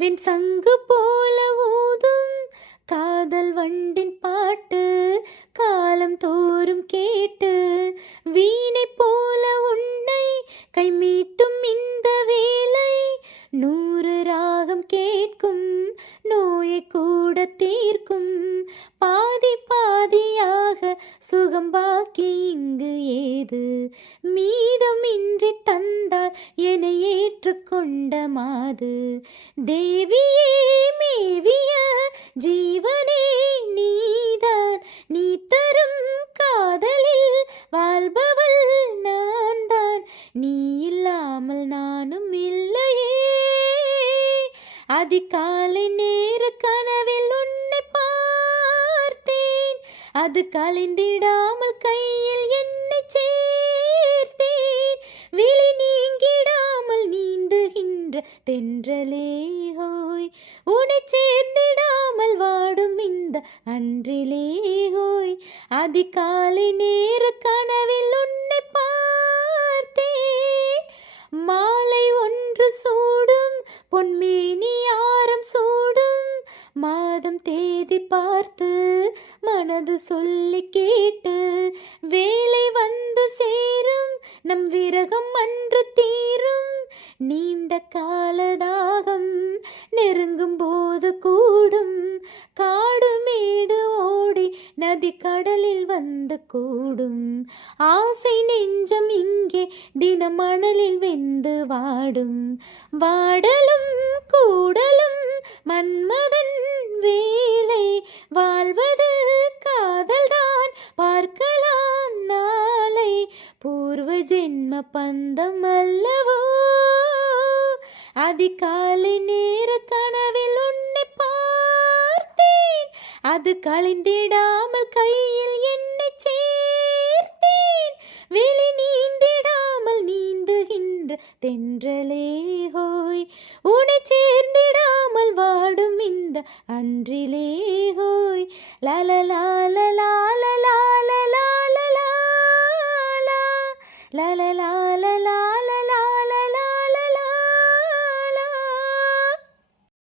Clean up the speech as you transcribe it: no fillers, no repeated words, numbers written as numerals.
வெண் சங்கு போல ஊதும் காதல் வண்டின் பாட்டு காலம் தோறும் கேட்டு வீணை போல உன்னை கைமீட்டும் இந்த வேலை 100 ராகம் கேட்கும் நோயை கூட தீர்க்கும் பாதி பாதியாக சுகம் பாக்கி இங்கு ஏது மீதமின்றி தந்தால் என ஏற்றுக்கொண்ட மாது தேவியே மேவிய ஜீவனே நீதான் நீ தரும் காதலில் வாழ்பவள் நான் தான் நீ இல்லாமல் நானும் இல்லையே அதிகாலை நேர கனவில் உன்னை பார்த்தேன் அது கலைந்திடாமல் கையில் என்னை சேர்த்தேன் விழி நீங்கிடாமல் நீந்துகின்ற தென்றலே ஹோய் உன்னை சேர்ந்திடாமல் வாடும் இந்த அன்றிலே ஹோய் அதிகாலை நேர கனவில் உன்னை பார்த்தேன் மாலை ஒன்று சூடும் பொன்மேனி ஆரம் சூடும் மாதம் தேதி பார்த்து மனது சொல்லி கேட்டு வேலை வந்து சேரும் நம் விரகம் அன்று தீரும் நீண்ட காலதாகம் நெருங்கும் போது கூடும் காடு மேடு ஓடி நதி கடலில் வந்து கூடும் ஆசை நெஞ்சம் இங்கே தினமணலில் வெந்து வாடும் வாடலும் கூடலும் மன்மதன் வேலை வாழ்வது காதல்தான் பார்க்கலாம் நாளை பூர்வ ஜென்ம பந்தம் அல்லவோ அதிகாலை நேர கனவில் உன்னை பார்த்தேன் அது களைந்திடாமல் கையில் என்னை சேர்த்தேன் வெளி நீந்திடாமல் நீந்துகின்ற தென்றலே ஹோய் உன்னை சேர்ந்திடாமல் வாடும் இந்த அன்றிலே ஹோய் லலலா லலா லலா லலா லலா லலலா